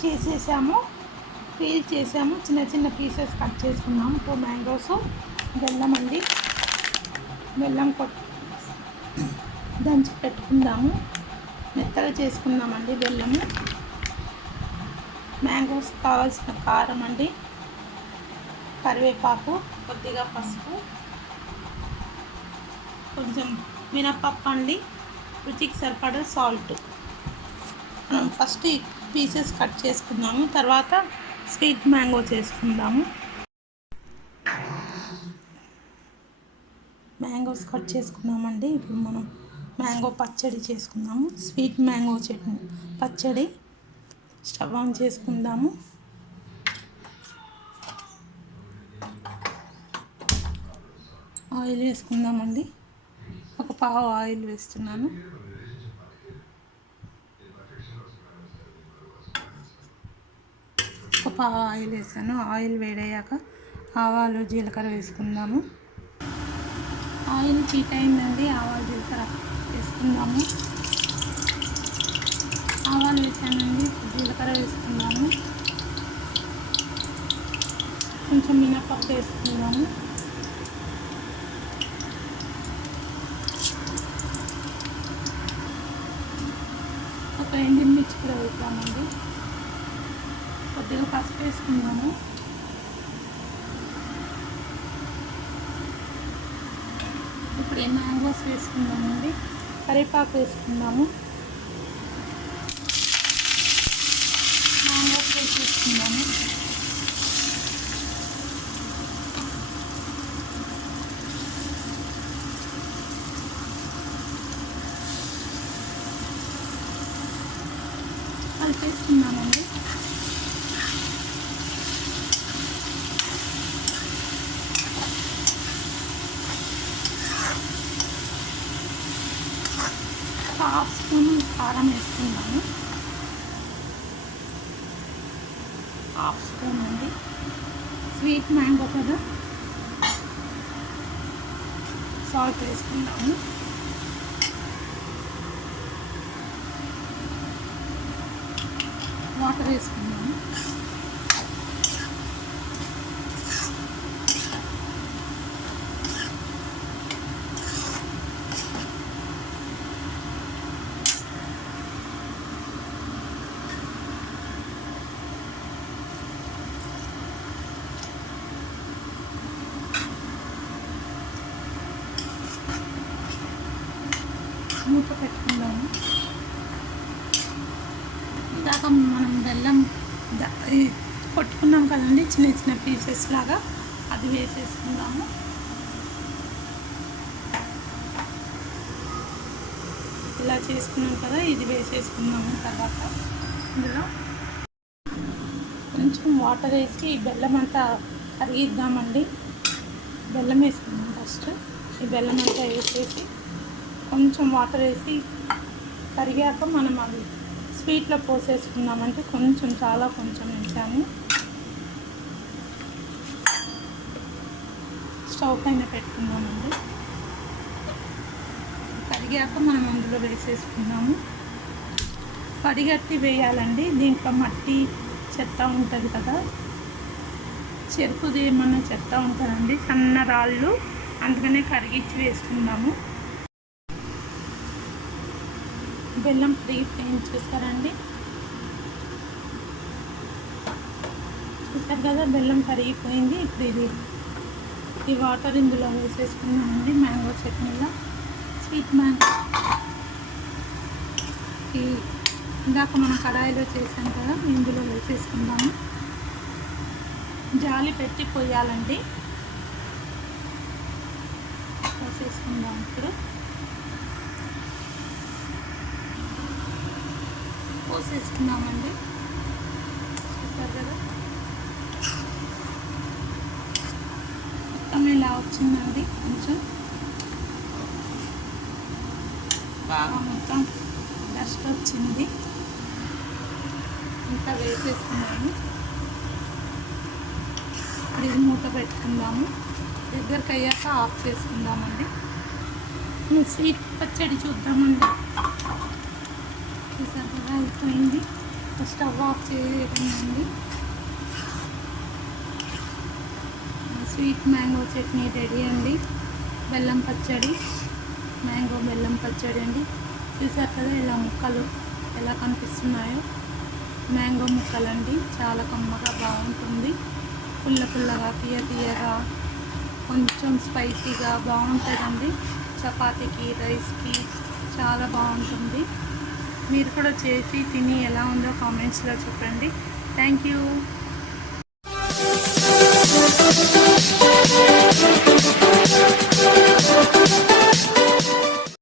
Peel చేసాము, చిన్న చిన్న పీసెస్ కట్ చేసుకున్నాము. 2 మ్యాంగోస్, బెల్లం అండి, బెల్లం దంచి పెట్టుకుందాము, మెత్తగా చేసుకుందామండి బెల్లము. మ్యాంగోస్ కావాల్సిన కారం అండి, కరివేపాకు, కొద్దిగా పసుపు, కొంచెం మినపప్పు అండి, రుచికి సరిపడా సాల్ట్. మనం ఫస్ట్ పీసెస్ కట్ చేసుకుందాము, తర్వాత స్వీట్ మ్యాంగో చేసుకుందాము. మ్యాంగోస్ కట్ చేసుకున్నామండి. ఇప్పుడు మనం మ్యాంగో పచ్చడి చేసుకుందాము. స్వీట్ మ్యాంగో చట్నీ పచ్చడి స్టవ్ ఆన్ చేసుకుందాము. ఆయిల్ వేసుకుందామండి. ఒక పావు ఆయిల్ వేస్తున్నాను. ఒక పావు ఆయిల్ వేసాను. ఆయిల్ వేడయ్యాక ఆవాలు, జీలకర్ర వేసుకుందాము. ఆయిల్ హీట్ అయిందండి. ఆవాలు, జీలకర్ర వేసుకుందాము. ఆవాలు వేసానండి, జీలకర్ర వేసుకుందాము. కొంచెం మినపప్పు వేసుకుందాము. ఒక ఎండుమిర్చి కూడా వేద్దామండి. కొద్దిగా పసుపు వేసుకుందాము. ఇప్పుడు మ్యాంగోస్ వేసుకుందామండి. కరివేపాకు వేసుకుందాము. మ్యాంగోస్ వేసుకుందాము. కలిపేసుకుందామండి. హాఫ్ స్పూన్ కారం వేసుకుందాము. హాఫ్ స్పూన్ అండి, స్వీట్ మ్యాంగో కదా. సాల్ట్ వేసుకుందాము. వాటర్ వేసుకుందాము. మూత పెట్టుకుందాము. ఇందాక మనం బెల్లం కొట్టుకున్నాం కదండి, చిన్న చిన్న పీసెస్ లాగా, అది వేసేసుకుందాము. ఇలా చేసుకున్నాం కదా, ఇది వేసేసుకుందాము. తర్వాత ఇందులో కొంచెం వాటర్ వేసి ఈ బెల్లం అంతా కరిగిద్దామండి. బెల్లం వేసుకుందాం ఫస్ట్. ఈ బెల్లం అంతా వేసేసి కొంచెం వాటర్ వేసి కరిగాక మనం అది స్వీట్లో పోసేసుకుందామంటే కొంచెం, చాలా కొంచెం వేసాము. స్టవ్ పైన పెట్టుకుందామండి. కరిగాక మనం అందులో వేసేసుకుందాము. కడిగట్టి వేయాలండి. దీంట్లో మట్టి, చెత్త ఉంటుంది కదా, చెరుకుది ఏమన్నా చెత్త ఉంటుందండి, సన్న రాళ్ళు, అందుకనే కరిగిచ్చి వేసుకుందాము. బెల్లం చూస్తారండి, చూస్తారు కదా, బెల్లం కరిగిపోయింది. ఇప్పుడు ఈ వాటర్ ఇందులో వేసేసుకున్నామండి. మ్యాంగో చట్నీలో స్వీట్ మ్యాంగో ఇందాక మనం కడాయిలో చేసాం కదా, ఇందులో వేసేసుకుందాము. జాలి పెట్టి పోయాలండి. వేసేసుకుందాం. ఇప్పుడు పోసేసుకున్నామండి. చూసారు కదా, మొత్తం ఇలా వచ్చిందండి. కొంచెం బాగా మొత్తం డస్ట్ వచ్చింది. ఇంకా వేసేసుకున్నాము. ఇప్పుడు ఇది మూత పెట్టుకుందాము. దగ్గరికి అయ్యాక ఆఫ్ చేసుకుందామండి. స్వీట్ పచ్చడి చూద్దామండి. చూసారు కదా, అయిపోయింది. స్టవ్ ఆఫ్ చేయకండి. స్వీట్ మ్యాంగో చట్నీ రెడీ అండి. బెల్లం పచ్చడి, మ్యాంగో బెల్లం పచ్చడి అండి. చూసారు కదా ఇలా ముక్కలు ఎలా కనిపిస్తున్నాయో, మ్యాంగో ముక్కలండి. చాలా కమ్మగా బాగుంటుంది, పుల్ల పుల్లగా తీయగా కొంచెం స్పైసీగా బాగుంటుందండి. చపాతీకి రైస్కి చాలా బాగుంటుంది. మీరు కూడా చేసి తిని ఎలా ఉందో కామెంట్స్లో చెప్పండి. Thank you.